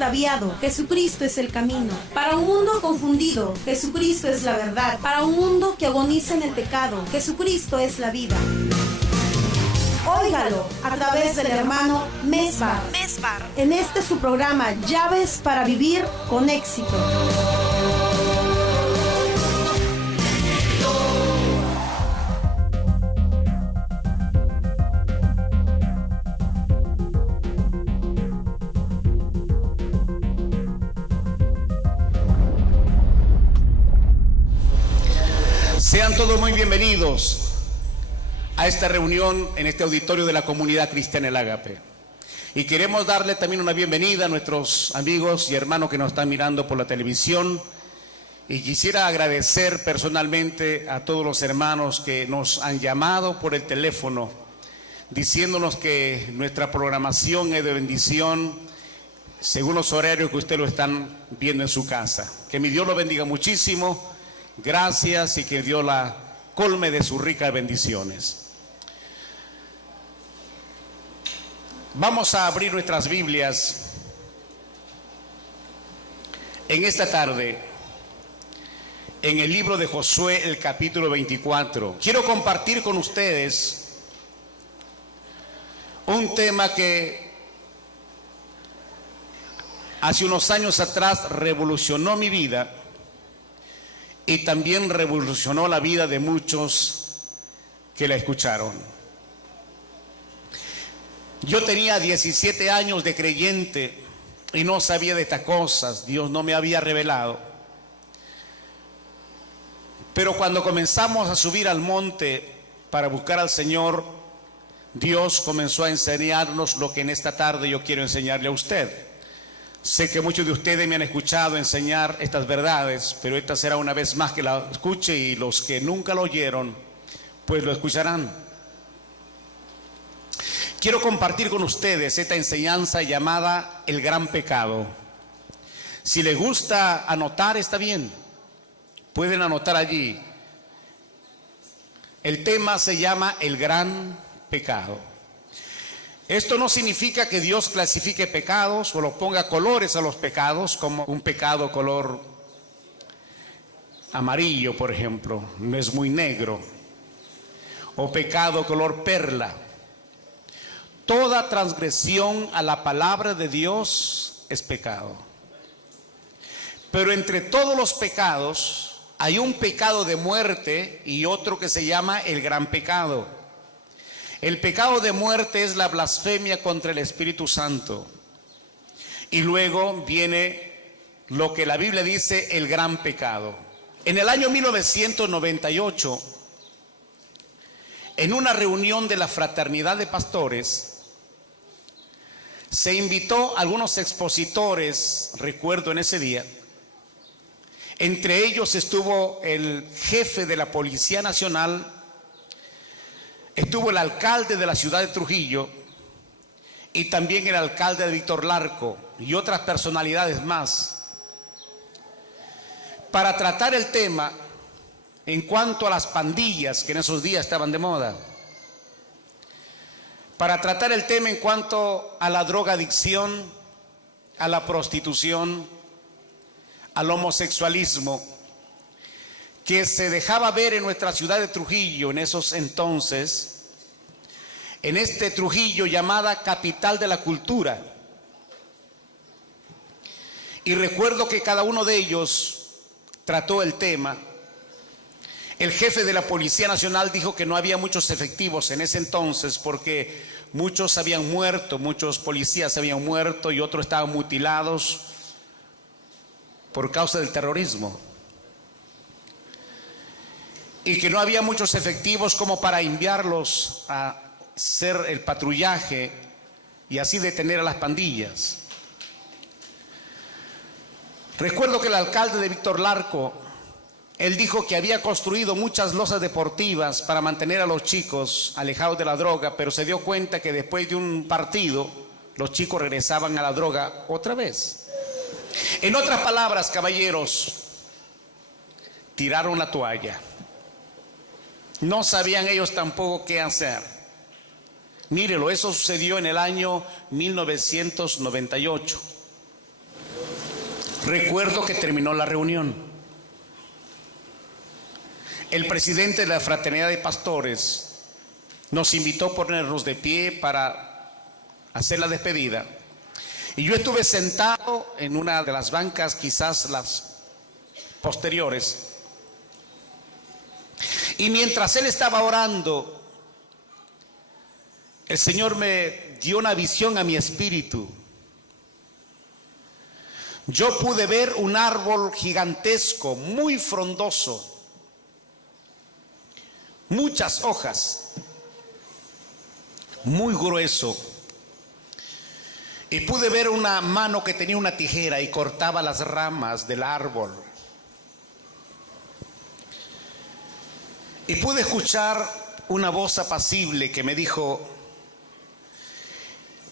extraviado, Jesucristo es el camino. Para un mundo confundido, Jesucristo es la verdad. Para un mundo que agoniza en el pecado, Jesucristo es la vida. Óigalo a través del hermano Mesbar. En este su programa, Llaves para Vivir con Éxito. Sean todos muy bienvenidos a esta reunión en este auditorio de la Comunidad Cristiana El Ágape. Y queremos darle también una bienvenida a nuestros amigos y hermanos que nos están mirando por la televisión. Y quisiera agradecer personalmente a todos los hermanos que nos han llamado por el teléfono, diciéndonos que nuestra programación es de bendición según los horarios que ustedes lo están viendo en su casa. Que mi Dios lo bendiga muchísimo. Gracias y que Dios la colme de sus ricas bendiciones. Vamos a abrir nuestras Biblias en esta tarde en el libro de Josué, el capítulo 24. Quiero compartir con ustedes un tema que hace unos años atrás revolucionó mi vida y también revolucionó la vida de muchos que la escucharon. Yo tenía 17 años de creyente y no sabía de estas cosas, Dios no me había revelado. Pero cuando comenzamos a subir al monte para buscar al Señor, Dios comenzó a enseñarnos lo que en esta tarde yo quiero enseñarle a usted. Sé que muchos de ustedes me han escuchado enseñar estas verdades, pero esta será una vez más que la escuche, y los que nunca lo oyeron, pues lo escucharán. Quiero compartir con ustedes esta enseñanza llamada el gran pecado. Si les gusta anotar, está bien, pueden anotar allí. El tema se llama el gran pecado. Esto no significa que Dios clasifique pecados o lo ponga colores a los pecados, como un pecado color amarillo, por ejemplo, no es muy negro, o pecado color perla. Toda transgresión a la palabra de Dios es pecado. Pero entre todos los pecados hay un pecado de muerte y otro que se llama el gran pecado. El pecado de muerte es la blasfemia contra el Espíritu Santo. Y luego viene lo que la Biblia dice, el gran pecado. En el año 1998, en una reunión de la Fraternidad de Pastores, se invitó a algunos expositores, recuerdo en ese día. Entre ellos estuvo el jefe de la Policía Nacional, estuvo el alcalde de la ciudad de Trujillo y también el alcalde de Víctor Larco y otras personalidades más, para tratar el tema en cuanto a las pandillas que en esos días estaban de moda, para tratar el tema en cuanto a la drogadicción, a la prostitución, al homosexualismo, que se dejaba ver en nuestra ciudad de Trujillo en esos entonces, en este Trujillo llamada capital de la cultura. Y recuerdo que cada uno de ellos trató el tema. El jefe de la Policía Nacional dijo que no había muchos efectivos en ese entonces porque muchos habían muerto, muchos policías habían muerto y otros estaban mutilados por causa del terrorismo. Y que no había muchos efectivos como para enviarlos a hacer el patrullaje y así detener a las pandillas. Recuerdo que el alcalde de Víctor Larco, él dijo que había construido muchas losas deportivas para mantener a los chicos alejados de la droga, pero se dio cuenta que después de un partido los chicos regresaban a la droga otra vez. En otras palabras, caballeros, tiraron la toalla. No sabían ellos tampoco qué hacer. Mírelo, eso sucedió en el año 1998. Recuerdo que terminó la reunión. El presidente de la Fraternidad de Pastores nos invitó a ponernos de pie para hacer la despedida. Y yo estuve sentado en una de las bancas, quizás las posteriores. Y mientras él estaba orando, el Señor me dio una visión a mi espíritu. Yo pude ver un árbol gigantesco, muy frondoso, muchas hojas, muy grueso. Y pude ver una mano que tenía una tijera y cortaba las ramas del árbol. Y pude escuchar una voz apacible que me dijo: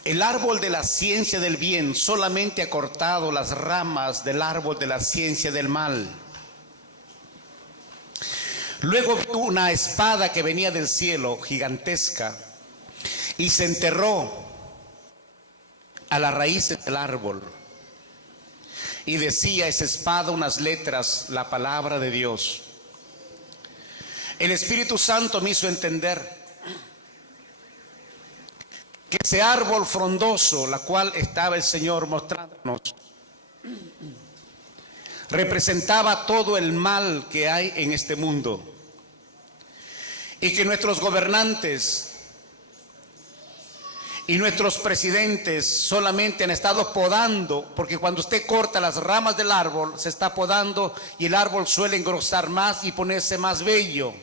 el árbol de la ciencia del bien solamente ha cortado las ramas del árbol de la ciencia del mal. Luego vi una espada que venía del cielo, gigantesca, y se enterró a las raíces del árbol. Y decía esa espada unas letras, la palabra de Dios. El Espíritu Santo me hizo entender que ese árbol frondoso, la cual estaba el Señor mostrándonos, representaba todo el mal que hay en este mundo. Y que nuestros gobernantes y nuestros presidentes solamente han estado podando, porque cuando usted corta las ramas del árbol, se está podando y el árbol suele engrosar más y ponerse más bello.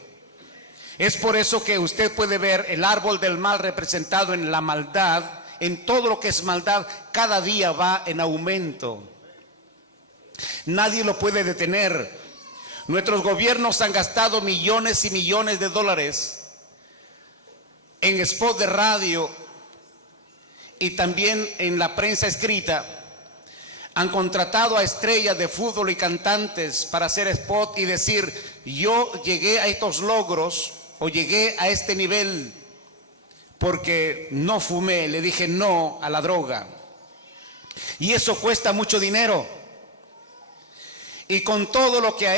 Es por eso que usted puede ver el árbol del mal representado en la maldad, en todo lo que es maldad, cada día va en aumento. Nadie lo puede detener. Nuestros gobiernos han gastado millones y millones de dólares en spot de radio y también en la prensa escrita. Han contratado a estrellas de fútbol y cantantes para hacer spot y decir: yo llegué a estos logros o llegué a este nivel porque no fumé, le dije no a la droga. Y eso cuesta mucho dinero. Y con todo lo que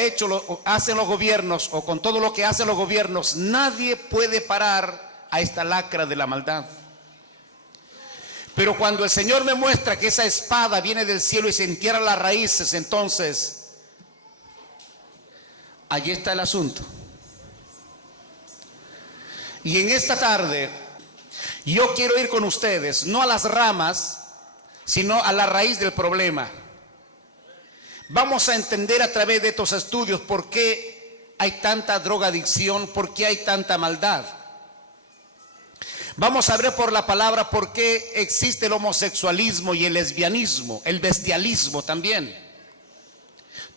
hacen los gobiernos, o con todo lo que hacen los gobiernos, nadie puede parar a esta lacra de la maldad. Pero cuando el Señor me muestra que esa espada viene del cielo y se entierra las raíces, entonces allí está el asunto. Y en esta tarde yo quiero ir con ustedes, no a las ramas, sino a la raíz del problema. Vamos a entender a través de estos estudios por qué hay tanta drogadicción, por qué hay tanta maldad. Vamos a ver por la palabra por qué existe el homosexualismo y el lesbianismo, el bestialismo también.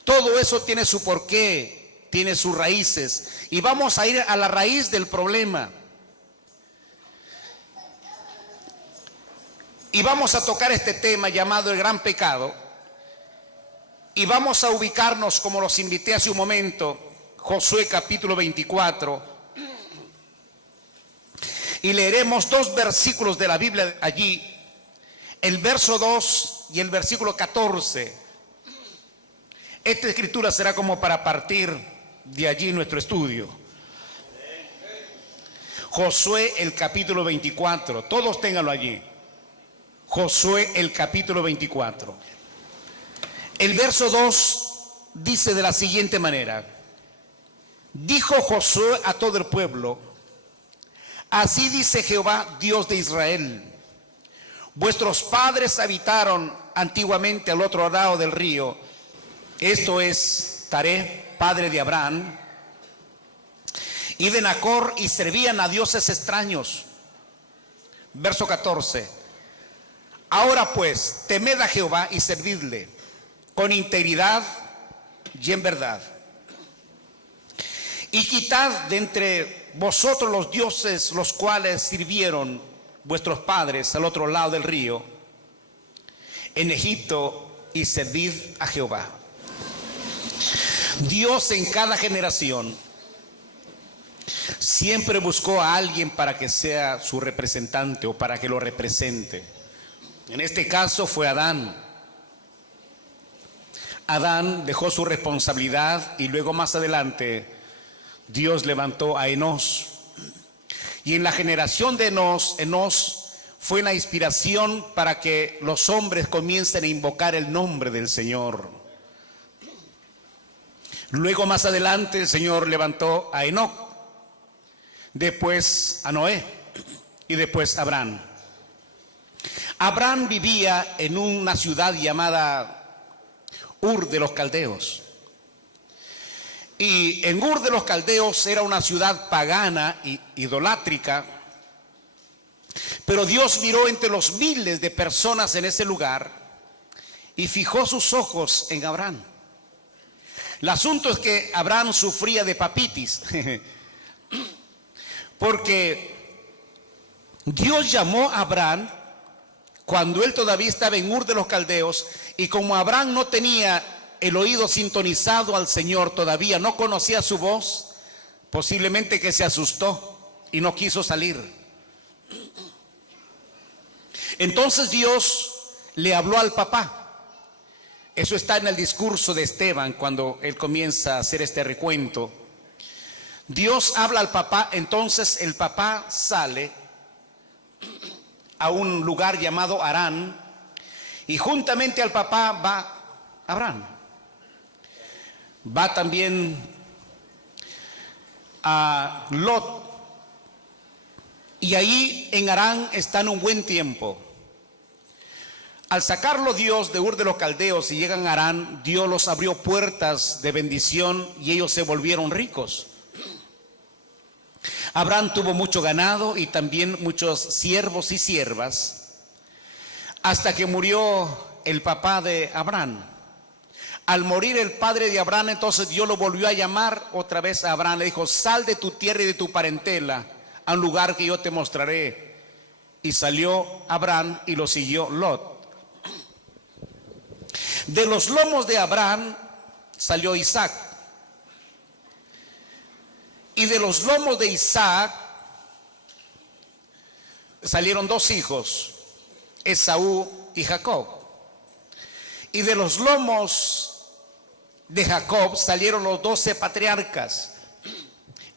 Todo eso tiene su porqué, tiene sus raíces. Y vamos a ir a la raíz del problema. Y vamos a tocar este tema llamado el gran pecado. Y vamos a ubicarnos, como los invité hace un momento, Josué capítulo 24. Y leeremos dos versículos de la Biblia allí, el verso 2 y el versículo 14. Esta escritura será como para partir de allí nuestro estudio. Josué el capítulo 24, todos ténganlo allí. Josué el capítulo 24. El verso 2 dice de la siguiente manera: dijo Josué a todo el pueblo: así dice Jehová, Dios de Israel: vuestros padres habitaron antiguamente al otro lado del río, esto es Taré, padre de Abraham, y de Nacor, y servían a dioses extraños. Verso 14: ahora pues, temed a Jehová y servidle con integridad y en verdad. Y quitad de entre vosotros los dioses los cuales sirvieron vuestros padres al otro lado del río en Egipto, y servid a Jehová. Dios en cada generación siempre buscó a alguien para que sea su representante o para que lo represente. En este caso fue Adán. Adán dejó su responsabilidad y luego más adelante Dios levantó a Enós. Y en la generación de Enós fue la inspiración para que los hombres comiencen a invocar el nombre del Señor. Luego más adelante el Señor levantó a Enoc, después a Noé y después a Abraham. Abraham vivía en una ciudad llamada Ur de los Caldeos. Y en Ur de los Caldeos era una ciudad pagana y idolátrica, pero Dios miró entre los miles de personas en ese lugar y fijó sus ojos en Abraham. El asunto es que Abraham sufría de papitis, porque Dios llamó a Abraham cuando él todavía estaba en Ur de los Caldeos, y como Abraham no tenía el oído sintonizado al Señor, todavía no conocía su voz, posiblemente que se asustó y no quiso salir. Entonces Dios le habló al papá. Eso está en el discurso de Esteban cuando él comienza a hacer este recuento. Dios habla al papá, entonces el papá sale a un lugar llamado Harán, y juntamente al papá va Abraham. Va también a Lot, y ahí en Harán están un buen tiempo. Al sacarlo Dios de Ur de los Caldeos y llegan a Harán, Dios los abrió puertas de bendición y ellos se volvieron ricos. Abraham tuvo mucho ganado y también muchos siervos y siervas, hasta que murió el papá de Abraham. Al morir el padre de Abraham, entonces Dios lo volvió a llamar otra vez a Abraham. Le dijo: sal de tu tierra y de tu parentela a un lugar que yo te mostraré. Y salió Abraham y lo siguió Lot. De los lomos de Abraham salió Isaac. Y de los lomos de Isaac salieron dos hijos, Esaú y Jacob. Y de los lomos de Jacob salieron los 12 patriarcas,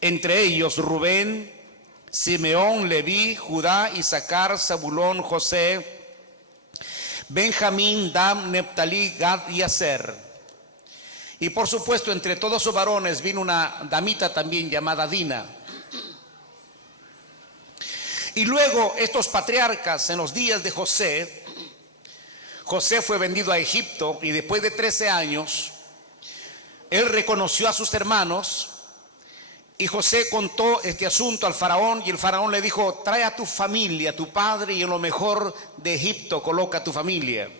entre ellos Rubén, Simeón, Leví, Judá, Isaacar, Zabulón, José, Benjamín, Dan, Neftalí, Gad y Aser. Y por supuesto, entre todos sus varones vino una damita también llamada Dina. Y luego estos patriarcas, en los días de José, José fue vendido a Egipto, y después de 13 años, él reconoció a sus hermanos, y José contó este asunto al faraón, y el faraón le dijo: trae a tu familia, a tu padre, y en lo mejor de Egipto coloca a tu familia.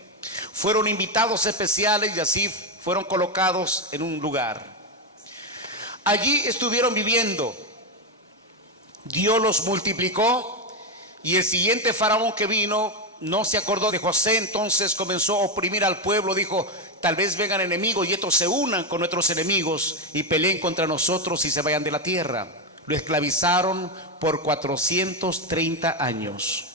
Fueron invitados especiales y así fueron colocados en un lugar. Allí estuvieron viviendo. Dios los multiplicó, y el siguiente faraón que vino no se acordó de José, entonces comenzó a oprimir al pueblo. Dijo: tal vez vengan enemigos y estos se unan con nuestros enemigos y peleen contra nosotros y se vayan de la tierra. Lo esclavizaron por 430 años.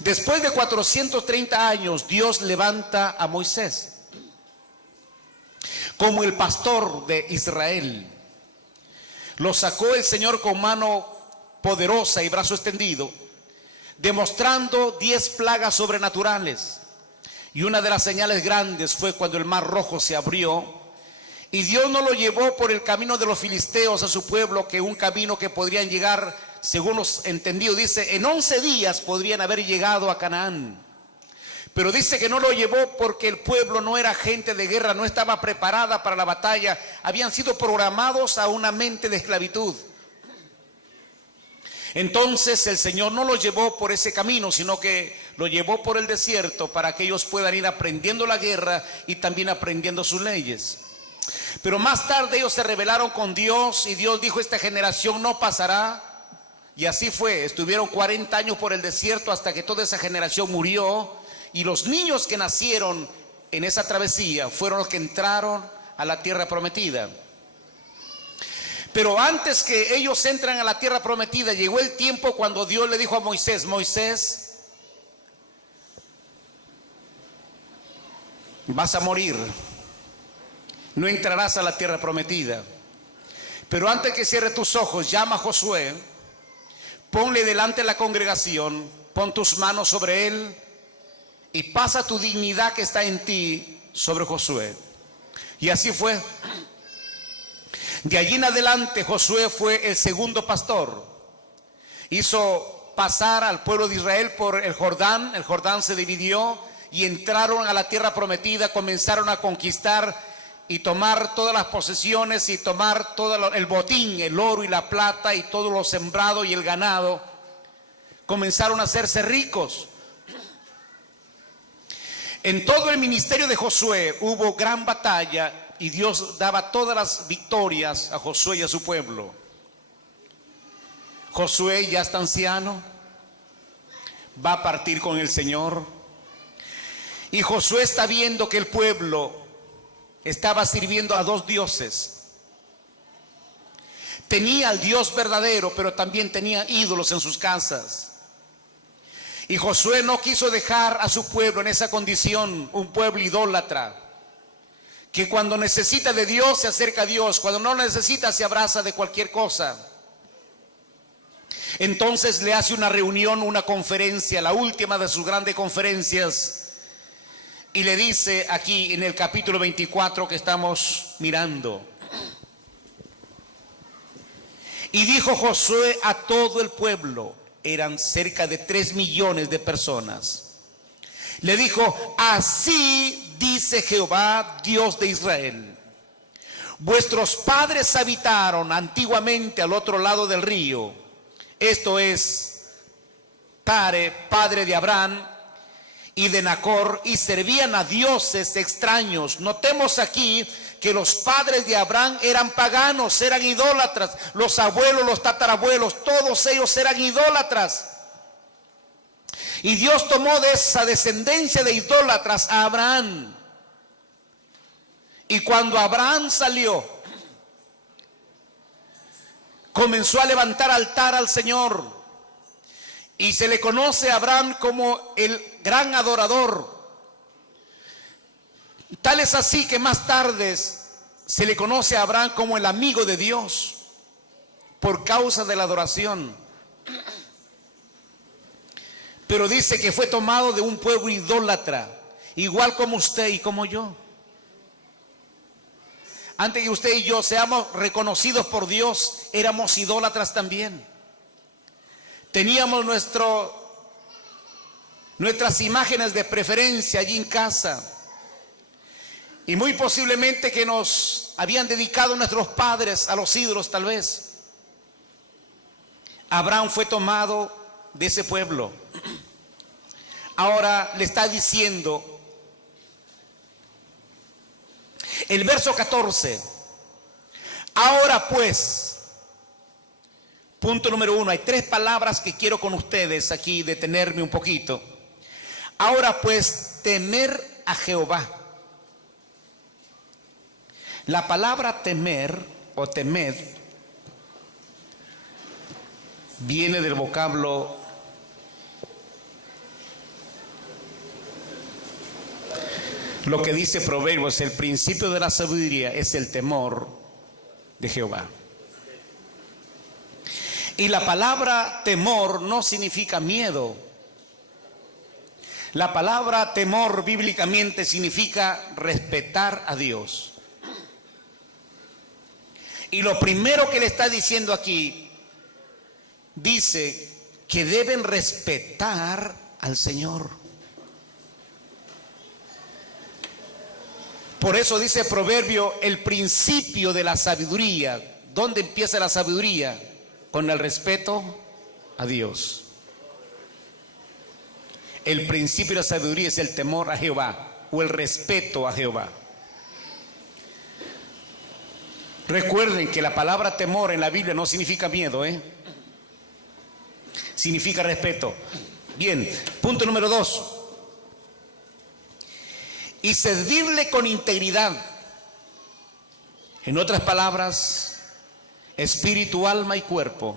Después de 430 años, Dios levanta a Moisés como el pastor de Israel. Lo sacó el Señor con mano poderosa y brazo extendido, demostrando 10 plagas sobrenaturales. Y una de las señales grandes fue cuando el mar rojo se abrió, y Dios no lo llevó por el camino de los filisteos a su pueblo, que un camino que podrían llegar, según los entendidos, dice, en 11 días podrían haber llegado a Canaán. Pero dice que no lo llevó porque el pueblo no era gente de guerra, no estaba preparada para la batalla, habían sido programados a una mente de esclavitud. Entonces el Señor no lo llevó por ese camino, sino que lo llevó por el desierto para que ellos puedan ir aprendiendo la guerra y también aprendiendo sus leyes. Pero más tarde ellos se rebelaron con Dios y Dios dijo: esta generación no pasará. Y así fue, estuvieron 40 años por el desierto hasta que toda esa generación murió, y los niños que nacieron en esa travesía fueron los que entraron a la tierra prometida. Pero antes que ellos entran a la tierra prometida, llegó el tiempo cuando Dios le dijo a Moisés: Moisés, vas a morir. no entrarás a la tierra prometida. Pero antes que cierre tus ojos, llama a Josué, ponle delante de la congregación, pon tus manos sobre él y pasa tu dignidad que está en ti sobre Josué. Y así fue. De allí en adelante Josué fue el segundo pastor. Hizo pasar al pueblo de Israel por el Jordán se dividió y entraron a la tierra prometida, comenzaron a conquistar y tomar todas las posesiones y tomar todo el botín, el oro y la plata y todo lo sembrado y el ganado. Comenzaron a hacerse ricos. En todo el ministerio de Josué hubo gran batalla y Dios daba todas las victorias a Josué y a su pueblo. Josué ya está anciano, va a partir con el Señor. Y Josué está viendo que el pueblo estaba sirviendo a dos dioses. Tenía al Dios verdadero, pero también tenía ídolos en sus casas. Y Josué no quiso dejar a su pueblo en esa condición, un pueblo idólatra, que cuando necesita de Dios se acerca a Dios, cuando no necesita se abraza de cualquier cosa. Entonces le hace una reunión, una conferencia, la última de sus grandes conferencias, y le dice aquí en el capítulo 24 que estamos mirando: y dijo Josué a todo el pueblo, eran cerca de 3 millones de personas, le dijo: así dice Jehová, Dios de Israel, vuestros padres habitaron antiguamente al otro lado del río, esto es Tare, padre de Abraham y de Nacor, y servían a dioses extraños. Notemos aquí que los padres de Abraham eran paganos, eran idólatras. Los abuelos, los tatarabuelos, todos ellos eran idólatras. Y Dios tomó de esa descendencia de idólatras a Abraham. Y cuando Abraham salió, comenzó a levantar altar al Señor. Y se le conoce a Abraham como el gran adorador. Tal es así que más tarde se le conoce a Abraham como el amigo de Dios, por causa de la adoración. Pero dice que fue tomado de un pueblo idólatra, igual como usted y como yo. Antes que usted y yo seamos reconocidos por Dios, éramos idólatras también. Teníamos nuestras imágenes de preferencia allí en casa. Y muy posiblemente que nos habían dedicado nuestros padres a los ídolos tal vez. Abraham fue tomado de ese pueblo. Ahora le está diciendo el verso 14. Ahora pues, punto número 1, hay 3 palabras que quiero con ustedes aquí detenerme un poquito. Ahora pues, temer a Jehová. La palabra temer o temed viene del vocablo lo que dice Proverbios: el principio de la sabiduría es el temor de Jehová. Y la palabra temor no significa miedo. La palabra temor bíblicamente significa respetar a Dios. Y lo primero que le está diciendo aquí, dice que deben respetar al Señor. Por eso dice Proverbio, el principio de la sabiduría. ¿Dónde empieza la sabiduría? Con el respeto a Dios. El principio de la sabiduría es el temor a Jehová o el respeto a Jehová. Recuerden que la palabra temor en la Biblia no significa miedo, significa respeto. Bien, punto número 2. Y servirle con integridad. En otras palabras, espíritu, alma y cuerpo.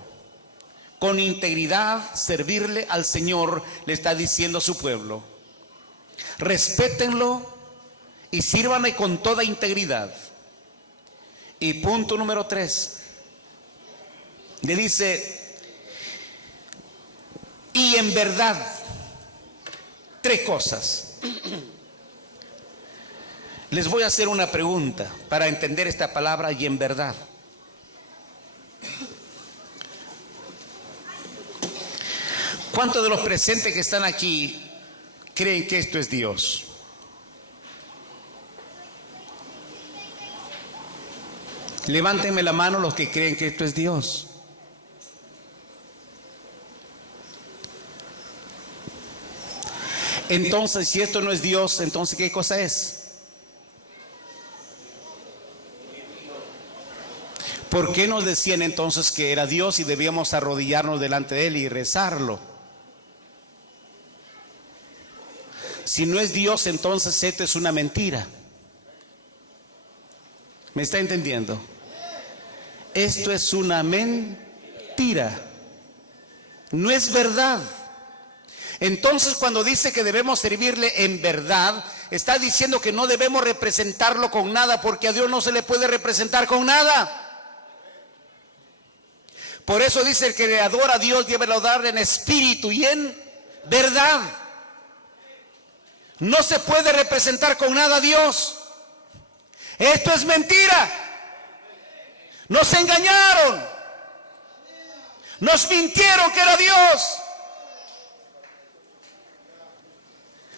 Con integridad servirle al Señor, le está diciendo a su pueblo. Respétenlo y sírvanle con toda integridad. Y punto número 3. Le dice, y en verdad, 3 cosas. Les voy a hacer una pregunta para entender esta palabra, y en verdad. ¿Cuántos de los presentes que están aquí creen que esto es Dios? Levántenme la mano los que creen que esto es Dios. Entonces, si esto no es Dios, entonces ¿qué cosa es? ¿Por qué nos decían entonces que era Dios y debíamos arrodillarnos delante de Él y rezarlo? Si no es Dios, entonces esto es una mentira. ¿Me está entendiendo? Esto es una mentira. No es verdad. Entonces, cuando dice que debemos servirle en verdad, está diciendo que no debemos representarlo con nada, porque a Dios no se le puede representar con nada. Por eso dice, el que le adora a Dios debe adorarle en espíritu y en verdad. No se puede representar con nada a Dios. Esto es mentira. Nos engañaron. Nos mintieron que era Dios.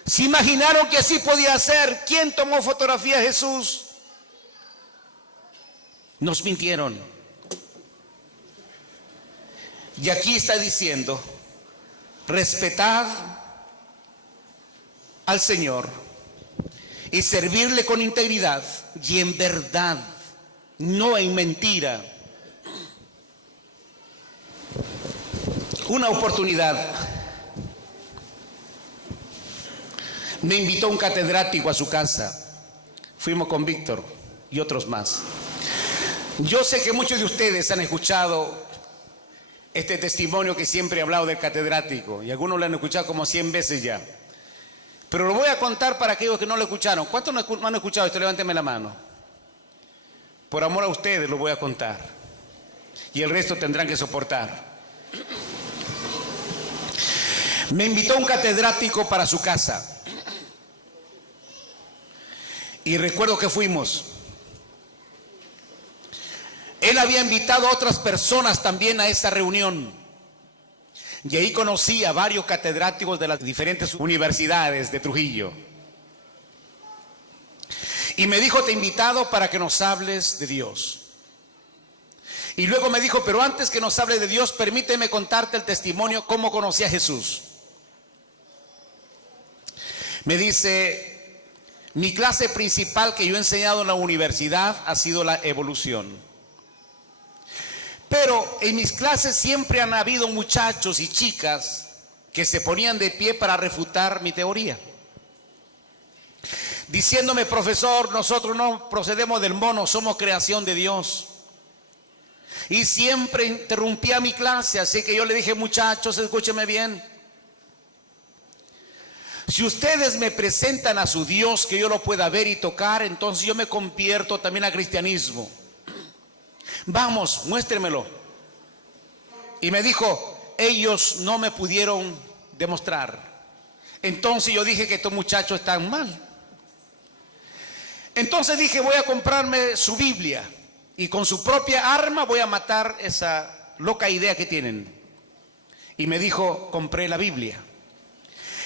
Se imaginaron que así podía ser. ¿Quién tomó fotografía a Jesús? Nos mintieron. Y aquí está diciendo, respetad al Señor y servirle con integridad y en verdad, no en mentira. Una oportunidad me invitó un catedrático a su casa. Fuimos con Víctor y otros más. Yo sé que muchos de ustedes han escuchado este testimonio que siempre he hablado del catedrático, y algunos lo han escuchado como 100 veces ya. Pero lo voy a contar para aquellos que no lo escucharon. ¿Cuántos no han escuchado esto? Levántenme la mano. Por amor a ustedes lo voy a contar. Y el resto tendrán que soportar. Me invitó un catedrático para su casa. Y recuerdo que fuimos. Él había invitado a otras personas también a esa reunión. Y ahí conocí a varios catedráticos de las diferentes universidades de Trujillo. Y me dijo, te he invitado para que nos hables de Dios. Y luego me dijo, pero antes que nos hable de Dios, permíteme contarte el testimonio cómo conocí a Jesús. Me dice, mi clase principal que yo he enseñado en la universidad ha sido la evolución. Pero en mis clases siempre han habido muchachos y chicas que se ponían de pie para refutar mi teoría. Diciéndome, profesor, nosotros no procedemos del mono, somos creación de Dios. Y siempre interrumpía mi clase, así que yo le dije, muchachos, escúchenme bien. Si ustedes me presentan a su Dios que yo lo pueda ver y tocar, entonces yo me convierto también al cristianismo. Vamos, muéstremelo. Y me dijo, ellos no me pudieron demostrar. Entonces yo dije que estos muchachos están mal. Entonces dije, voy a comprarme su Biblia y con su propia arma voy a matar esa loca idea que tienen. Y me dijo, compré la Biblia.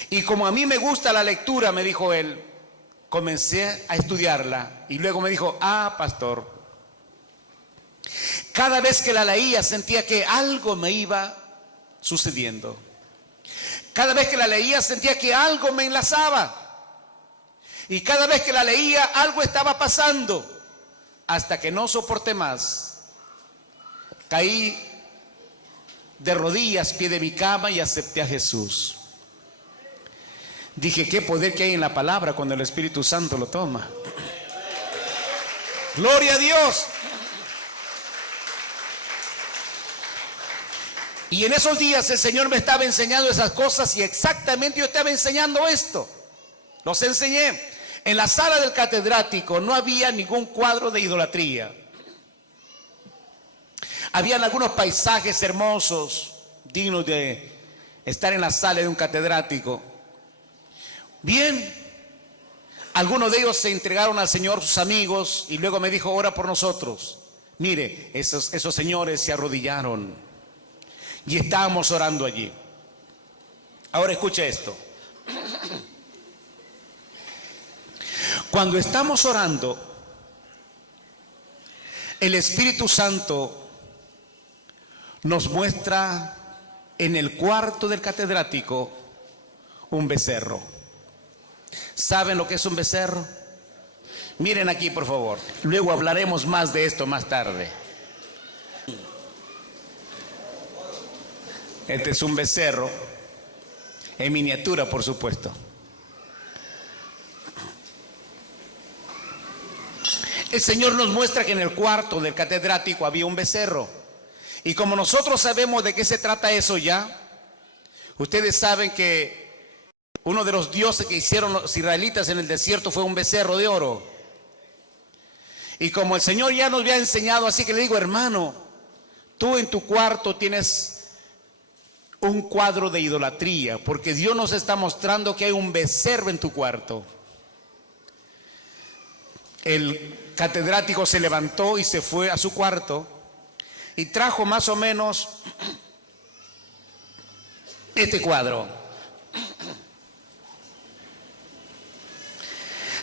Y como a mí me gusta la lectura, me dijo él, comencé a estudiarla. Y luego me dijo, pastor, cada vez que la leía sentía que algo me iba sucediendo. Cada vez que la leía sentía que algo me enlazaba. Y cada vez que la leía algo estaba pasando. Hasta que no soporté más. Caí de rodillas, pie de mi cama y acepté a Jesús. Dije, qué poder que hay en la palabra cuando el Espíritu Santo lo toma. Gloria a Dios. Y en esos días el Señor me estaba enseñando esas cosas y exactamente yo estaba enseñando esto. Los enseñé. En la sala del catedrático no había ningún cuadro de idolatría. Habían algunos paisajes hermosos, dignos de estar en la sala de un catedrático. Bien, algunos de ellos se entregaron al Señor, sus amigos, y luego me dijo, ora por nosotros. Mire, esos señores se arrodillaron y estábamos orando allí. Ahora escuche esto. Cuando estamos orando, el Espíritu Santo nos muestra en el cuarto del catedrático un becerro. ¿Saben lo que es un becerro? Miren aquí, por favor. Luego hablaremos más de esto más tarde. Este es un becerro, en miniatura, por supuesto. El Señor nos muestra que en el cuarto del catedrático había un becerro. Y como nosotros sabemos de qué se trata eso ya, ustedes saben que uno de los dioses que hicieron los israelitas en el desierto fue un becerro de oro. Y como el Señor ya nos había enseñado, así que le digo, hermano, tú en tu cuarto tienes un cuadro de idolatría, porque Dios nos está mostrando que hay un becerro en tu cuarto. El catedrático se levantó y se fue a su cuarto y trajo más o menos este cuadro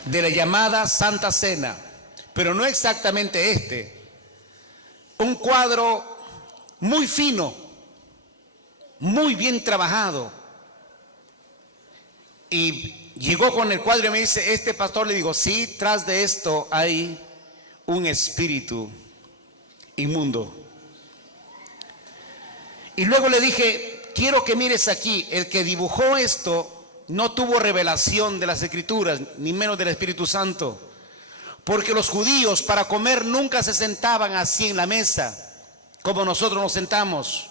de la llamada Santa Cena, pero no exactamente este. Un cuadro muy fino, muy bien trabajado. Y llegó con el cuadro y me dice, este pastor, le digo, sí, tras de esto hay un espíritu inmundo. Y luego le dije, quiero que mires aquí, el que dibujó esto no tuvo revelación de las Escrituras, ni menos del Espíritu Santo. Porque los judíos para comer nunca se sentaban así en la mesa, como nosotros nos sentamos.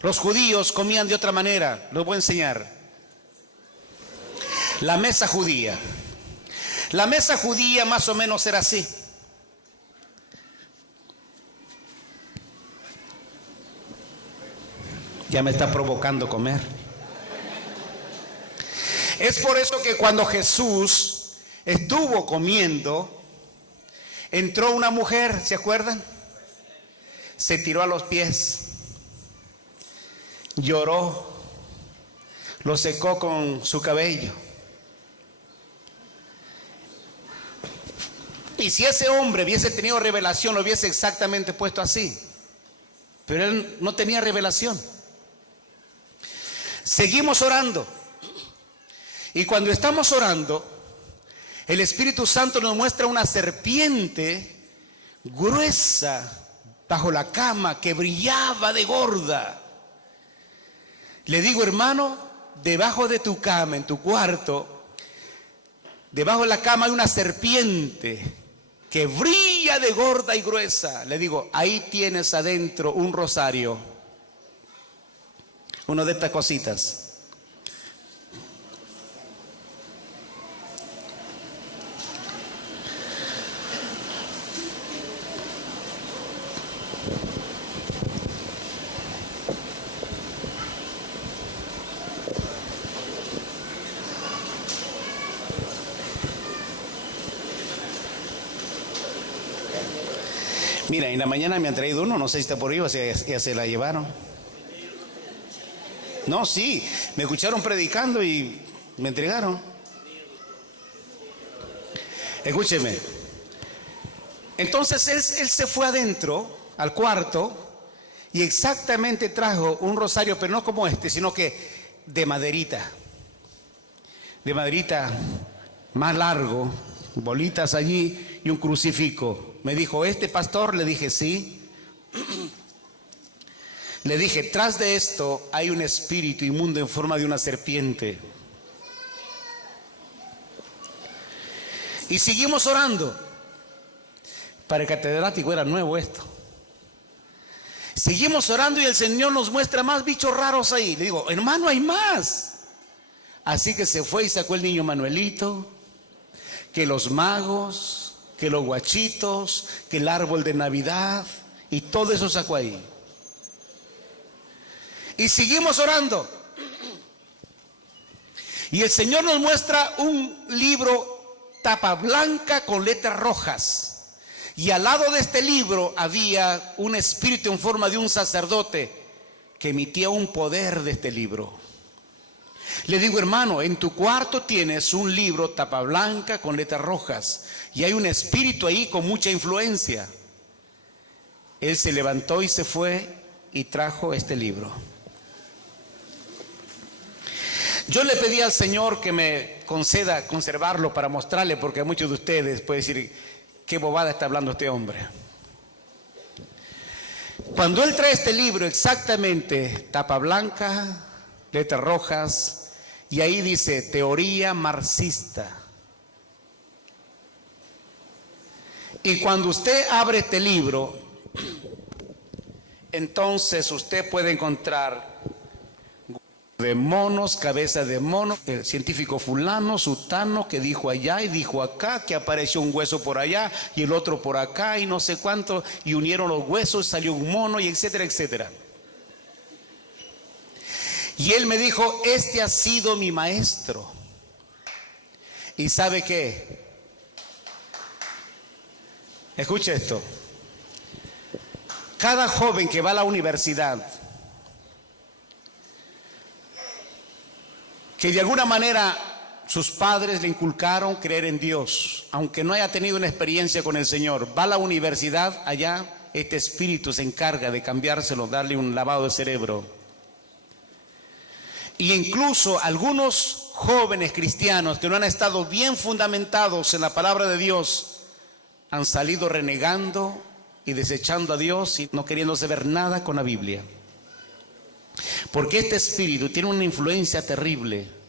Los judíos comían de otra manera, los voy a enseñar. La mesa judía. La mesa judía más o menos era así. Ya me está provocando comer. Es por eso que cuando Jesús estuvo comiendo, entró una mujer, ¿se acuerdan? Se tiró a los pies, lloró, lo secó con su cabello. Y si ese hombre hubiese tenido revelación, lo hubiese exactamente puesto así. Pero él no tenía revelación. Seguimos orando. Y cuando estamos orando, el Espíritu Santo nos muestra una serpiente gruesa bajo la cama que brillaba de gorda. Le digo, hermano, debajo de tu cama, en tu cuarto, debajo de la cama hay una serpiente que brilla de gorda y gruesa. Le digo, ahí tienes adentro un rosario, una de estas cositas. Mira, en la mañana me han traído uno, no sé si está por ahí o si ya se la llevaron. No, sí, me escucharon predicando y me entregaron. Escúcheme. Entonces él se fue adentro, al cuarto, y exactamente trajo un rosario, pero no como este, sino que de maderita. De maderita más largo, bolitas allí y un crucifijo. Me dijo, ¿este pastor? Le dije, sí. Le dije, tras de esto hay un espíritu inmundo en forma de una serpiente. Y seguimos orando. Para el catedrático era nuevo esto. Seguimos orando y el Señor nos muestra más bichos raros ahí. Le digo, hermano, hay más. Así que se fue y sacó el niño Manuelito, que los magos, que los guachitos, que el árbol de Navidad, Y todo eso sacó ahí. Y seguimos orando. Y el Señor nos muestra un libro tapa blanca con letras rojas. Y al lado de este libro había un espíritu en forma de un sacerdote que emitía un poder de este libro. Le digo, hermano, en tu cuarto tienes un libro tapa blanca con letras rojas y hay un espíritu ahí con mucha influencia. Él se levantó y se fue y trajo este libro. Yo le pedí al Señor que me conceda conservarlo para mostrarle, porque muchos de ustedes pueden decir, qué bobada está hablando este hombre. Cuando él trae este libro, exactamente, tapa blanca, letras rojas, y ahí dice, teoría marxista. Y cuando usted abre este libro, entonces usted puede encontrar de monos, cabeza de mono, el científico fulano, sutano, que dijo allá y dijo acá, que apareció un hueso por allá y el otro por acá y no sé cuánto, y unieron los huesos, salió un mono y etcétera, etcétera. Y él me dijo, este ha sido mi maestro. ¿Y sabe qué? Escuche esto. Cada joven que va a la universidad, que de alguna manera sus padres le inculcaron creer en Dios, aunque no haya tenido una experiencia con el Señor, va a la universidad, allá este espíritu se encarga de cambiárselo, darle un lavado de cerebro. Y incluso algunos jóvenes cristianos que no han estado bien fundamentados en la palabra de Dios han salido renegando y desechando a Dios y no queriendo saber nada con la Biblia. Porque este espíritu tiene una influencia terrible.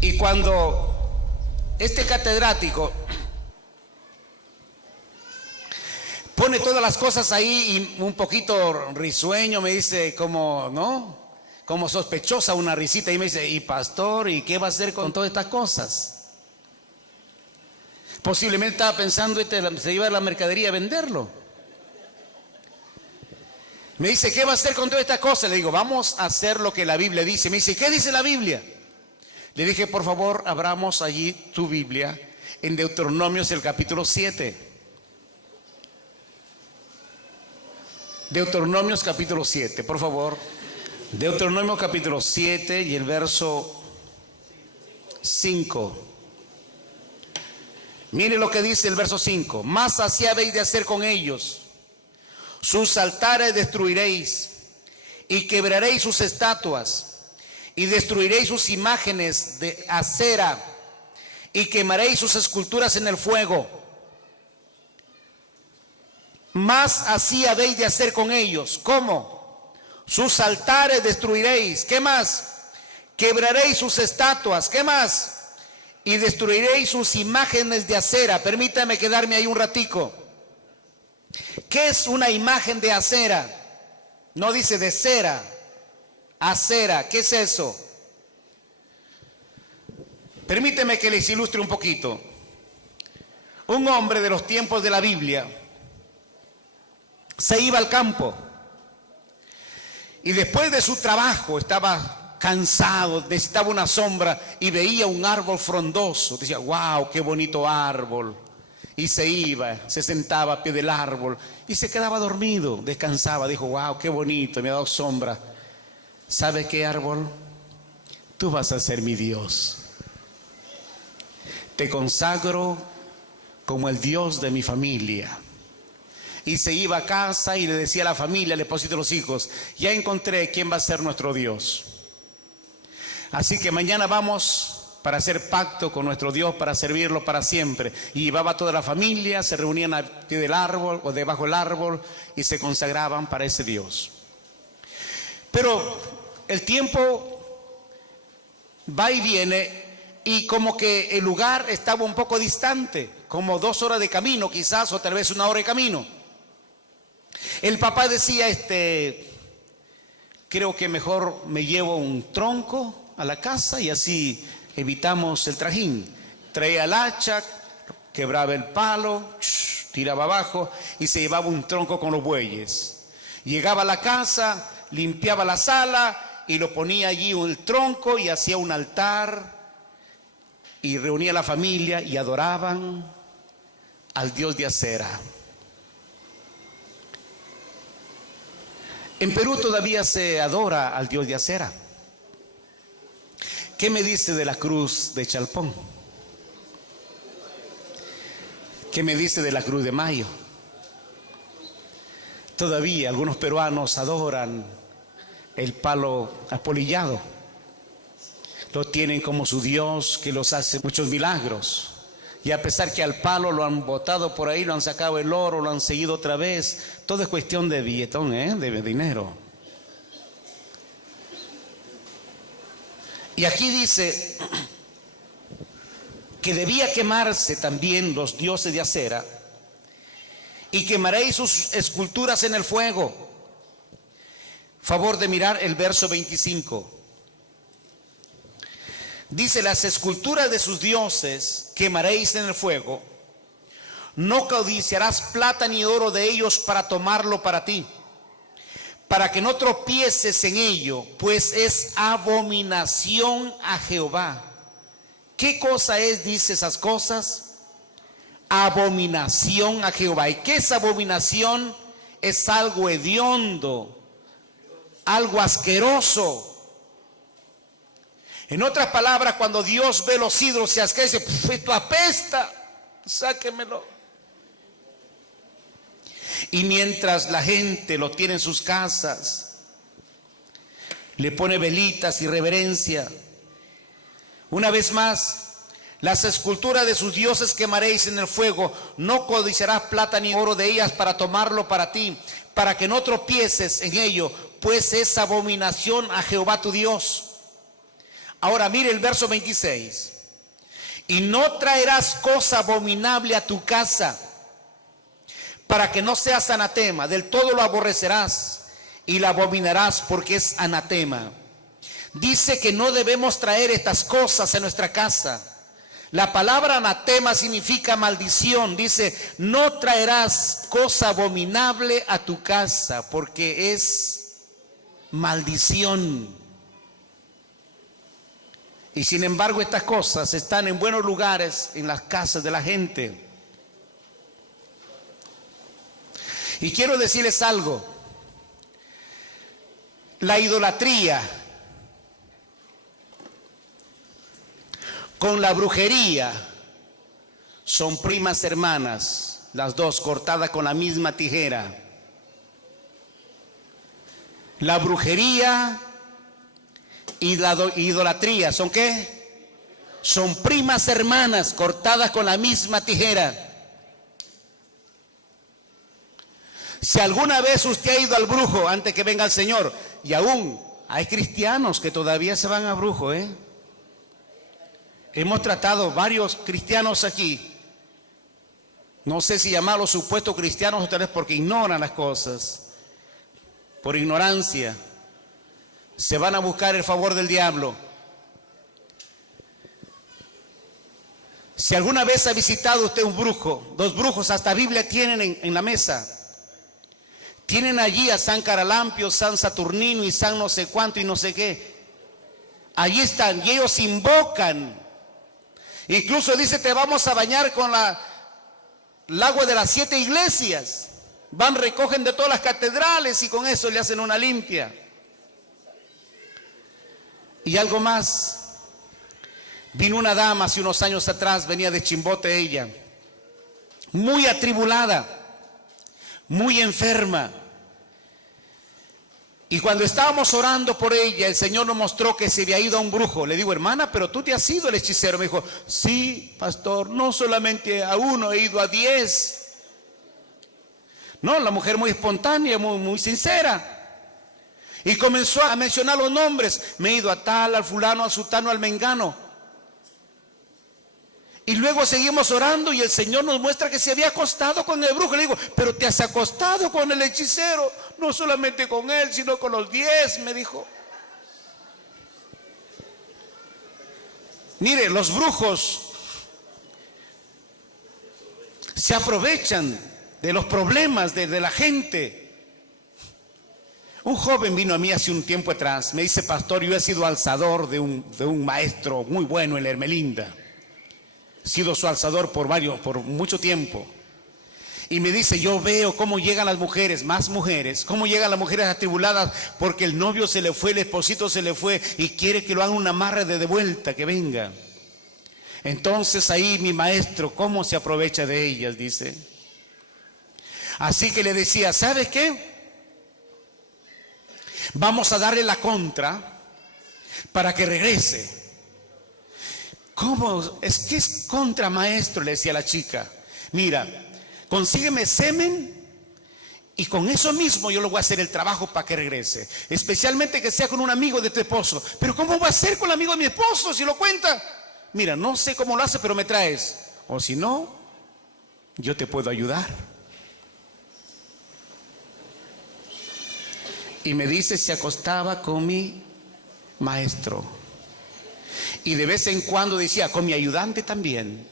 Y cuando este catedrático pone todas las cosas ahí y un poquito risueño, me dice como, ¿no? Como sospechosa una risita y me dice, ¿y pastor? ¿Y qué va a hacer con todas estas cosas? Posiblemente estaba pensando, se iba a la mercadería a venderlo. Me dice, ¿qué va a hacer con todas estas cosas? Le digo, vamos a hacer lo que la Biblia dice. Me dice, ¿qué dice la Biblia? Le dije, por favor, abramos allí tu Biblia en Deuteronomios, el capítulo 7. Deuteronomios capítulo 7, por favor. Deuteronomio capítulo 7 y el verso 5. Mire lo que dice el verso 5. Más así habéis de hacer con ellos. Sus altares destruiréis y quebraréis sus estatuas. Y destruiréis sus imágenes de acera y quemaréis sus esculturas en el fuego. Más así habéis de hacer con ellos. ¿Cómo? Sus altares destruiréis. ¿Qué más? Quebraréis sus estatuas. ¿Qué más? Y destruiréis sus imágenes de acera. Permítame quedarme ahí un ratico. ¿Qué es una imagen de acera? No dice de cera. Acera, ¿qué es eso? Permíteme que les ilustre un poquito. Un hombre de los tiempos de la Biblia se iba al campo y después de su trabajo estaba cansado, necesitaba una sombra y veía un árbol frondoso. Decía, wow, qué bonito árbol. Y se iba, se sentaba a pie del árbol y se quedaba dormido, descansaba. Dijo, wow, qué bonito, me ha dado sombra. ¿Sabe qué, árbol? Tú vas a ser mi Dios. Te consagro como el Dios de mi familia. Y se iba a casa y le decía a la familia, al esposo y a los hijos, ya encontré quién va a ser nuestro Dios. Así que mañana vamos para hacer pacto con nuestro Dios, para servirlo para siempre. Y llevaba toda la familia, se reunían al pie del árbol o debajo del árbol y se consagraban para ese Dios. Pero el tiempo va y viene y como que el lugar estaba un poco distante, como 2 horas de camino quizás, o tal vez 1 hora de camino. El papá decía, creo que mejor me llevo un tronco a la casa y así evitamos el trajín. Traía el hacha, quebraba el palo, tiraba abajo y se llevaba un tronco con los bueyes. Llegaba a la casa, limpiaba la sala y lo ponía allí el tronco y hacía un altar y reunía a la familia y adoraban al Dios de acera. En Perú todavía se adora al Dios de acera. ¿Qué me dice de la cruz de Chalpón? ¿Qué me dice de la cruz de Mayo? Todavía algunos peruanos adoran el palo apolillado. Lo tienen como su Dios que los hace muchos milagros. Y a pesar que al palo lo han botado por ahí, lo han sacado el oro, lo han seguido otra vez, todo es cuestión de billetón, de dinero. Y aquí dice que debía quemarse también los dioses de acera y quemaréis sus esculturas en el fuego. Favor de mirar el verso 25. Dice, las esculturas de sus dioses quemaréis en el fuego. No codiciarás plata ni oro de ellos para tomarlo para ti, para que no tropieces en ello, pues es abominación a Jehová. ¿Qué cosa es? Dice esas cosas. Abominación a Jehová. ¿Y qué es abominación? Es algo hediondo, algo asqueroso. En otras palabras, cuando Dios ve los ídolos se asquea y dice, esto apesta, sáquemelo. Y mientras la gente lo tiene en sus casas, le pone velitas y reverencia. Una vez más, las esculturas de sus dioses quemaréis en el fuego. No codiciarás plata ni oro de ellas para tomarlo para ti, para que no tropieces en ello, pues es abominación a Jehová tu Dios. Ahora mire el verso 26. Y no traerás cosa abominable a tu casa, para que no seas anatema. Del todo lo aborrecerás y la abominarás, porque es anatema. Dice que no debemos traer estas cosas a nuestra casa. La palabra anatema significa maldición. Dice, no traerás cosa abominable a tu casa, porque es maldición. Y sin embargo estas cosas están en buenos lugares en las casas de la gente. Y quiero decirles algo. La idolatría con la brujería son primas hermanas, las dos cortadas con la misma tijera. La brujería y la idolatría, ¿son qué? Son primas hermanas cortadas con la misma tijera. Si alguna vez usted ha ido al brujo antes que venga el Señor, y aún hay cristianos que todavía se van a brujo, Hemos tratado varios cristianos aquí. No sé si llamarlos supuestos cristianos o tal vez porque ignoran las cosas. Por ignorancia. Se van a buscar el favor del diablo. Si alguna vez ha visitado usted un brujo, 2 brujos, hasta Biblia tienen en la mesa. Tienen allí a San Caralampio, San Saturnino y San no sé cuánto y no sé qué. Allí están y ellos invocan. Incluso dice, te vamos a bañar con el agua de las 7 iglesias. Van, recogen de todas las catedrales y con eso le hacen una limpia. Y algo más, vino una dama hace unos años atrás, venía de Chimbote ella, muy atribulada, muy enferma. Y cuando estábamos orando por ella, el Señor nos mostró que se había ido a un brujo. Le digo, hermana, pero tú te has ido el hechicero. Me dijo, sí, pastor, no solamente a uno, he ido a 10. No, la mujer muy espontánea, muy sincera. Y comenzó a mencionar los nombres. Me he ido a tal, al fulano, al sutano, al mengano. Y luego seguimos orando y el Señor nos muestra que se había acostado con el brujo. Le digo, pero te has acostado con el hechicero. No solamente con él, sino con los 10, me dijo. Mire, los brujos se aprovechan de los problemas de la gente. Un joven vino a mí hace un tiempo atrás. Me dice, pastor, yo he sido alzador de un maestro muy bueno en la Hermelinda. He sido su alzador por mucho tiempo. Y me dice, yo veo cómo llegan las mujeres, más mujeres, cómo llegan las mujeres atribuladas porque el novio se le fue, el esposito se le fue y quiere que lo hagan un amarre de vuelta, que venga. Entonces ahí mi maestro, ¿cómo se aprovecha de ellas? Dice. Así que le decía, ¿sabes qué? Vamos a darle la contra para que regrese. ¿Cómo? Es que es contra, maestro, le decía a la chica. Mira, consígueme semen y con eso mismo yo le voy a hacer el trabajo para que regrese. Especialmente que sea con un amigo de tu esposo. Pero ¿cómo va a ser con el amigo de mi esposo si lo cuenta? Mira, no sé cómo lo hace, pero me traes. O si no, yo te puedo ayudar. Y me dice, se acostaba con mi maestro. Y de vez en cuando decía, con mi ayudante también.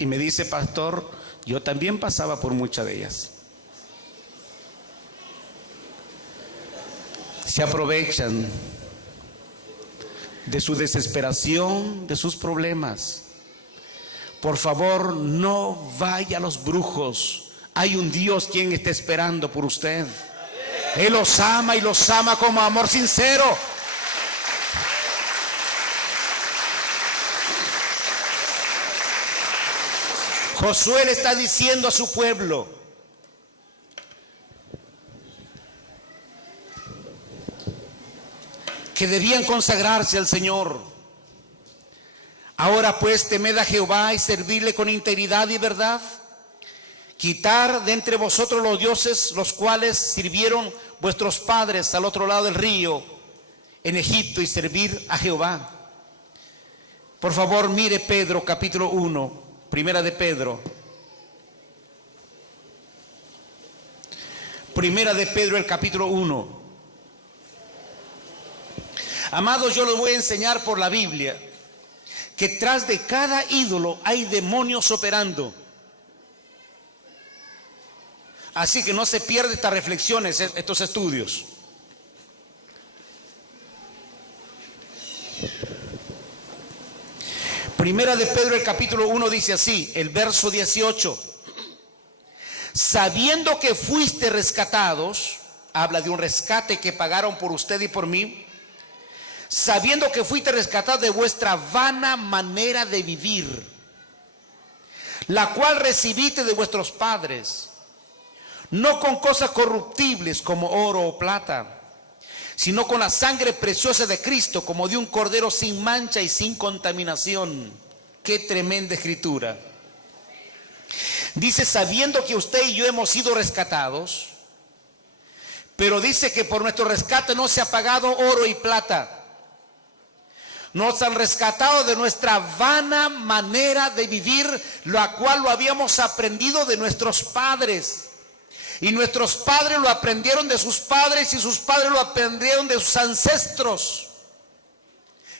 Y me dice, pastor, yo también pasaba por muchas de ellas. Se aprovechan de su desesperación, de sus problemas. Por favor, no vaya a los brujos. Hay un Dios quien está esperando por usted. Él los ama y los ama como amor sincero. Josué le está diciendo a su pueblo, que debían consagrarse al Señor. Ahora pues temed a Jehová y servirle con integridad y verdad. Quitar de entre vosotros los dioses los cuales sirvieron vuestros padres al otro lado del río en Egipto y servir a Jehová. Por favor, mire Pedro capítulo 1, primera de Pedro. Primera de Pedro, el capítulo 1. Amados, yo les voy a enseñar por la Biblia que tras de cada ídolo hay demonios operando. Así que no se pierdan estas reflexiones, estos estudios. Primera de Pedro, el capítulo 1 dice así, el verso 18. Sabiendo que fuiste rescatados, habla de un rescate que pagaron por usted y por mí. Sabiendo que fuiste rescatados de vuestra vana manera de vivir, la cual recibiste de vuestros padres. No con cosas corruptibles como oro o plata, sino con la sangre preciosa de Cristo, como de un cordero sin mancha y sin contaminación. Qué tremenda escritura. Dice, sabiendo que usted y yo hemos sido rescatados, pero dice que por nuestro rescate no se ha pagado oro y plata. Nos han rescatado de nuestra vana manera de vivir, la cual lo habíamos aprendido de nuestros padres. Y nuestros padres lo aprendieron de sus padres y sus padres lo aprendieron de sus ancestros.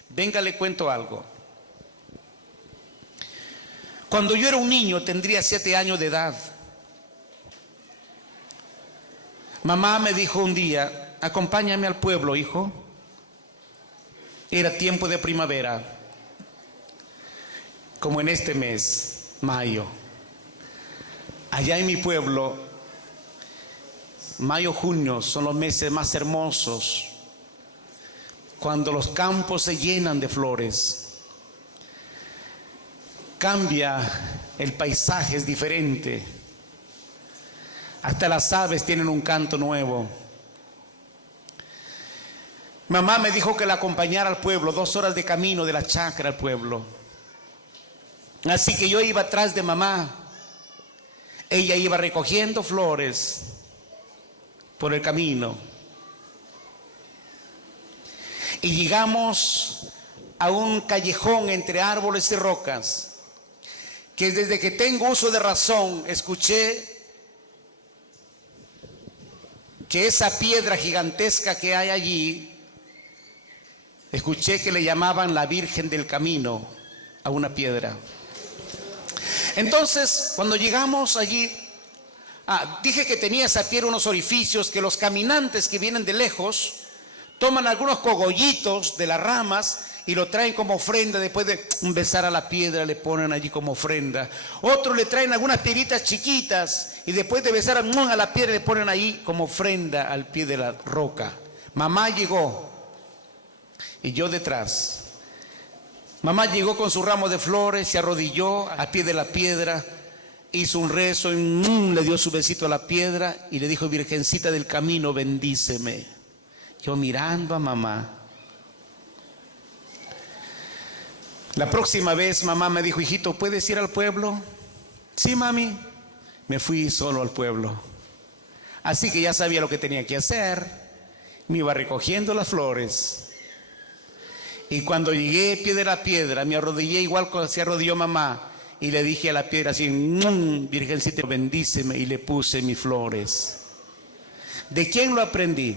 Venga, le cuento algo. Cuando yo era un niño, tendría 7 años de edad. Mamá me dijo un día, acompáñame al pueblo, hijo. Era tiempo de primavera, como en este mes, mayo. Allá en mi pueblo, mayo, junio son los meses más hermosos, cuando los campos se llenan de flores. Cambia el paisaje, es diferente. Hasta las aves tienen un canto nuevo. Mamá me dijo que la acompañara al pueblo, 2 horas de camino de la chacra al pueblo. Así que yo iba atrás de mamá. Ella iba recogiendo flores por el camino. Y llegamos a un callejón entre árboles y rocas, que desde que tengo uso de razón escuché que esa piedra gigantesca que hay allí, escuché que le llamaban la Virgen del Camino a una piedra. Entonces, cuando llegamos allí, dije que tenía esa piedra unos orificios que los caminantes que vienen de lejos toman algunos cogollitos de las ramas y lo traen como ofrenda. Después de besar a la piedra le ponen allí como ofrenda. Otros le traen algunas piedritas chiquitas y después de besar a la piedra le ponen ahí como ofrenda al pie de la roca. Mamá llegó y yo detrás. Mamá llegó con su ramo de flores, se arrodilló al pie de la piedra, hizo un rezo y le dio su besito a la piedra y le dijo: Virgencita del Camino, bendíceme. Yo mirando a mamá. La próxima vez mamá me dijo: hijito, ¿puedes ir al pueblo? Sí, mami. Me fui solo al pueblo. Así que ya sabía lo que tenía que hacer. Me iba recogiendo las flores. Y cuando llegué a pie de la piedra, me arrodillé igual como se arrodilló mamá. Y le dije a la piedra así: Virgencita, bendíceme. Y le puse mis flores. ¿De quién lo aprendí?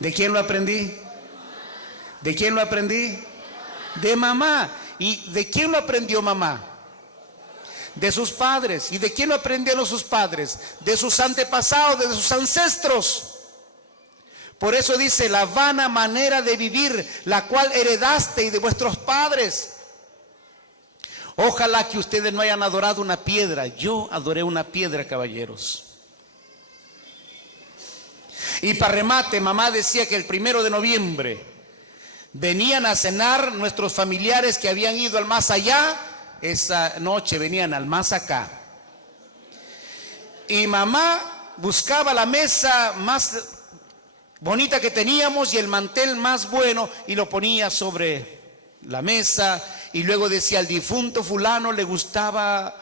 ¿De quién lo aprendí? ¿De quién lo aprendí? De mamá. ¿Y de quién lo aprendió mamá? De sus padres. ¿Y de quién lo aprendieron sus padres? De sus antepasados, de sus ancestros. Por eso dice: la vana manera de vivir, la cual heredasteis de vuestros padres. Ojalá que ustedes no hayan adorado una piedra. Yo adoré una piedra, caballeros. Y para remate, mamá decía que el 1 de noviembre venían a cenar nuestros familiares que habían ido al más allá. Esa noche venían al más acá. Y mamá buscaba la mesa más bonita que teníamos y el mantel más bueno y lo ponía sobre la mesa. Y luego decía: al difunto fulano le gustaba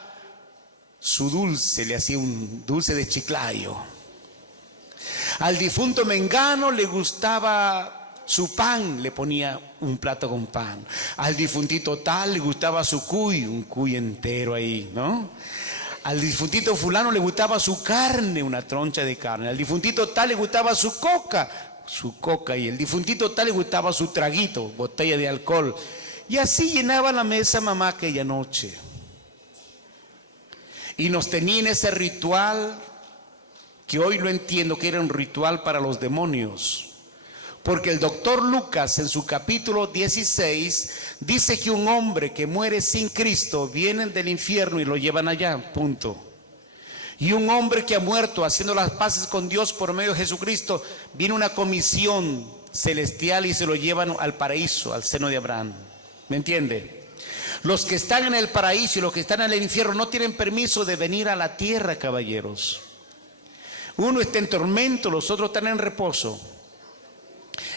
su dulce, le hacía un dulce de chiclayo. Al difunto mengano le gustaba su pan, le ponía un plato con pan. Al difuntito tal le gustaba su cuy, un cuy entero ahí, ¿no? Al difuntito fulano le gustaba su carne, una troncha de carne. Al difuntito tal le gustaba su coca, y el difuntito tal le gustaba su traguito, botella de alcohol. Y así llenaba la mesa mamá aquella noche. Y nos tenía en ese ritual que hoy lo entiendo que era un ritual para los demonios. Porque el doctor Lucas en su capítulo 16 dice que un hombre que muere sin Cristo viene del infierno y lo llevan allá, punto. Y un hombre que ha muerto haciendo las paces con Dios por medio de Jesucristo, viene una comisión celestial y se lo llevan al paraíso, al seno de Abraham. ¿Me entiende? Los que están en el paraíso y los que están en el infierno no tienen permiso de venir a la tierra, caballeros. Uno está en tormento, los otros están en reposo.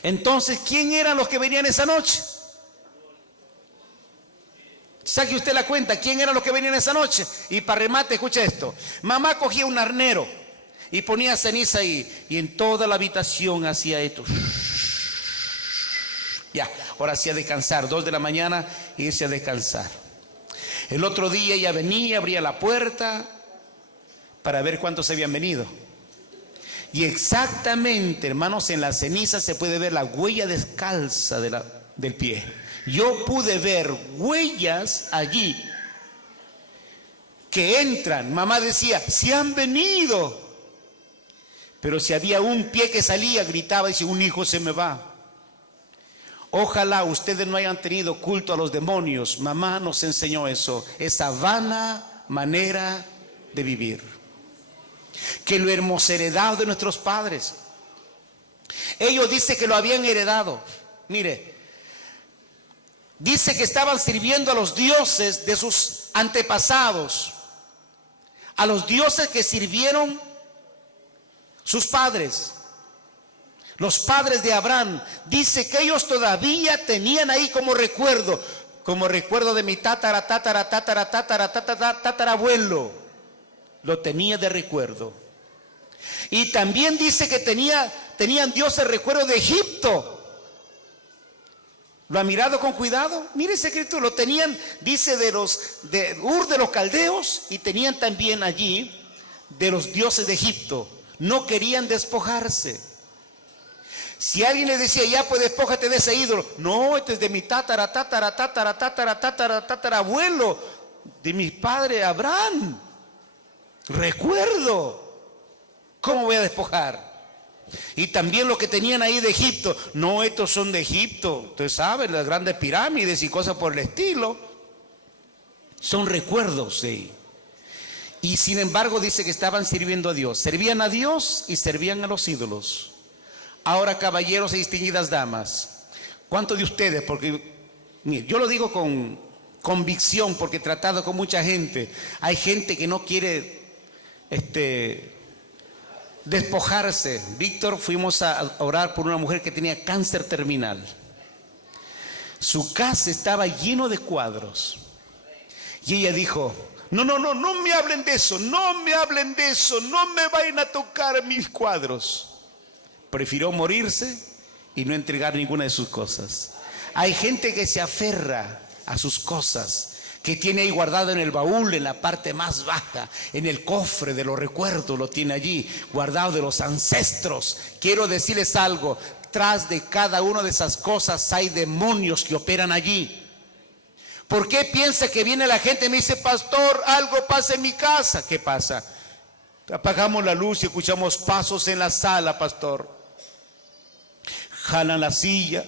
Entonces, ¿quién eran los que venían esa noche? Saque usted la cuenta, ¿quién eran los que venían esa noche? Y para remate, escucha esto. Mamá cogía un arnero y ponía ceniza ahí, y en toda la habitación hacía esto. Ya, ahora hacía descansar, 2 de la mañana, y irse a descansar. El otro día ella venía, abría la puerta para ver cuántos habían venido. Y exactamente, hermanos, en la ceniza se puede ver la huella descalza del pie. Yo pude ver huellas allí que entran. Mamá decía: "Si han venido". Pero si había un pie que salía, gritaba y decía: "Un hijo se me va". Ojalá ustedes no hayan tenido culto a los demonios. Mamá nos enseñó eso, esa vana manera de vivir. Que lo hemos heredado de nuestros padres. Ellos dicen que lo habían heredado. Mire, dice que estaban sirviendo a los dioses de sus antepasados, a los dioses que sirvieron sus padres. Los padres de Abraham, dice que ellos todavía tenían ahí como recuerdo de mi tatarabuelo, lo tenía de recuerdo. Y también dice que tenían Dios el recuerdo de Egipto. ¿Lo ha mirado con cuidado? Mire ese escrito, lo tenían, dice, de Ur de los caldeos, y tenían también allí de los dioses de Egipto. No querían despojarse. Si alguien le decía, ya pues despójate de ese ídolo, no, este es de mi tatarabuelo, de mi padre Abraham. Recuerdo. ¿Cómo voy a despojar? Y también lo que tenían ahí de Egipto, no, estos son de Egipto, ustedes saben, las grandes pirámides y cosas por el estilo. Son recuerdos de ahí. Y sin embargo dice que estaban sirviendo a Dios. Servían a Dios y servían a los ídolos. Ahora, caballeros y distinguidas damas, ¿cuántos de ustedes? Porque mire, yo lo digo con convicción, porque he tratado con mucha gente. Hay gente que no quiere despojarse. Víctor, fuimos a orar por una mujer que tenía cáncer terminal. Su casa estaba lleno de cuadros. Y ella dijo, no me hablen de eso, no me hablen de eso, no me vayan a tocar mis cuadros. Prefirió morirse y no entregar ninguna de sus cosas. Hay gente que se aferra a sus cosas, que tiene ahí guardado en el baúl, en la parte más baja, en el cofre de los recuerdos, lo tiene allí, guardado de los ancestros. Quiero decirles algo, tras de cada una de esas cosas hay demonios que operan allí. ¿Por qué piensa que viene la gente y me dice, pastor, algo pasa en mi casa? ¿Qué pasa? Apagamos la luz y escuchamos pasos en la sala, pastor. Jalan la silla,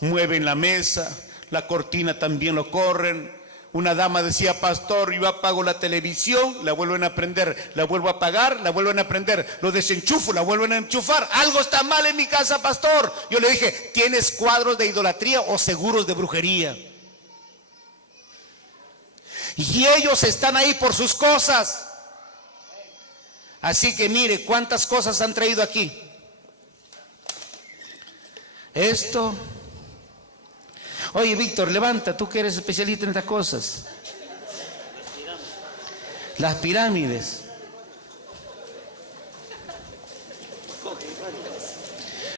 mueven la mesa, la cortina también lo corren. Una dama decía, pastor, yo apago la televisión, la vuelven a prender, la vuelvo a apagar, la vuelven a prender, lo desenchufo, la vuelven a enchufar. Algo está mal en mi casa, pastor. Yo le dije, ¿tienes cuadros de idolatría o seguros de brujería? Y ellos están ahí por sus cosas. Así que mire, ¿cuántas cosas han traído aquí? Esto. Oye, Víctor, levanta, tú que eres especialista en estas cosas. Las pirámides.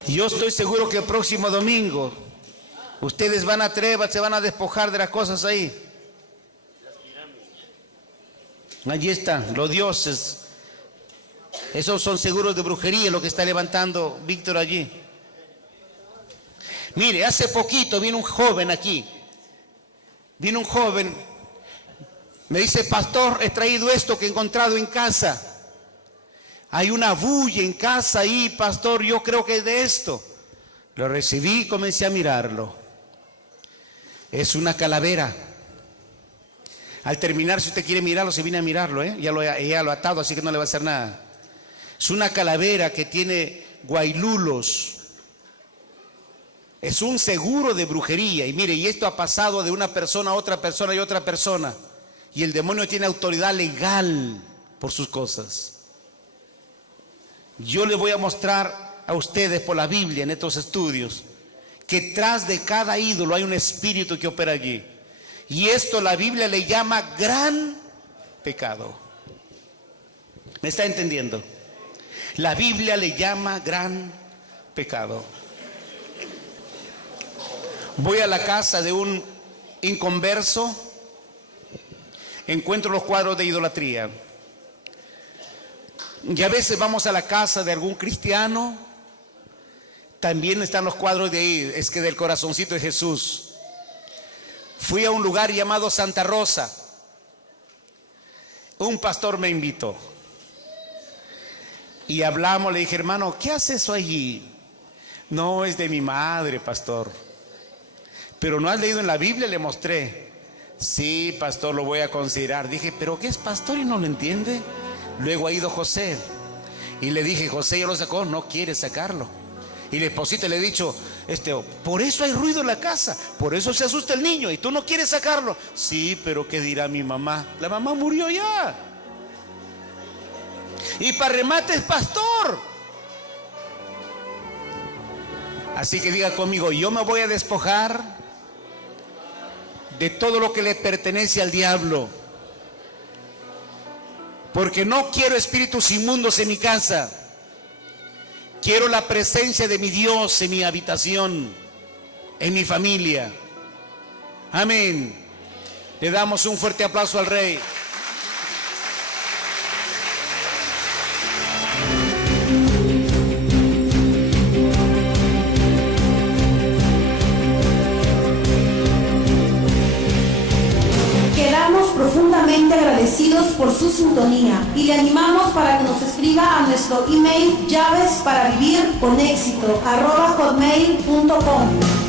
Yo estoy seguro que el próximo domingo ustedes van a atreverse, se van a despojar de las cosas ahí. Allí están los dioses. Esos son seguros de brujería lo que está levantando Víctor allí. Mire, hace poquito vino un joven aquí. Vino un joven. Me dice, pastor, he traído esto que he encontrado en casa. Hay una bulla en casa ahí, pastor, yo creo que es de esto. Lo recibí y comencé a mirarlo. Es una calavera. Al terminar, si usted quiere mirarlo, se viene a mirarlo, ya lo ha atado, así que no le va a hacer nada. Es una calavera que tiene guailulos. Es un seguro de brujería. Y mire, y esto ha pasado de una persona a otra persona y otra persona. Y el demonio tiene autoridad legal por sus cosas. Yo les voy a mostrar a ustedes por la Biblia en estos estudios que tras de cada ídolo hay un espíritu que opera allí. Y esto la Biblia le llama gran pecado. ¿Me está entendiendo? La Biblia le llama gran pecado. Voy a la casa de un inconverso, encuentro los cuadros de idolatría. Y a veces vamos a la casa de algún cristiano, también están los cuadros de ahí, es que del corazoncito de Jesús. Fui a un lugar llamado Santa Rosa. Un pastor me invitó. Y hablamos, le dije, hermano, ¿qué hace eso allí? No, es de mi madre, pastor. Pero no has leído en la Biblia, le mostré. Sí, pastor, lo voy a considerar. Dije, ¿pero qué es pastor y no lo entiende? Luego ha ido José. Y le dije, José ya lo sacó, no quiere sacarlo. Y la esposita le he dicho, por eso hay ruido en la casa, por eso se asusta el niño y tú no quieres sacarlo. Sí, pero ¿qué dirá mi mamá? La mamá murió ya. Y para remate es pastor. Así que diga conmigo, yo me voy a despojar de todo lo que le pertenece al diablo. Porque no quiero espíritus inmundos en mi casa. Quiero la presencia de mi Dios en mi habitación, en mi familia. Amén. Le damos un fuerte aplauso al Rey. Quedamos profundamente agradecidos por su sintonía y le animamos para que nos escriba a nuestro email llavesparavivirconexito@hotmail.com.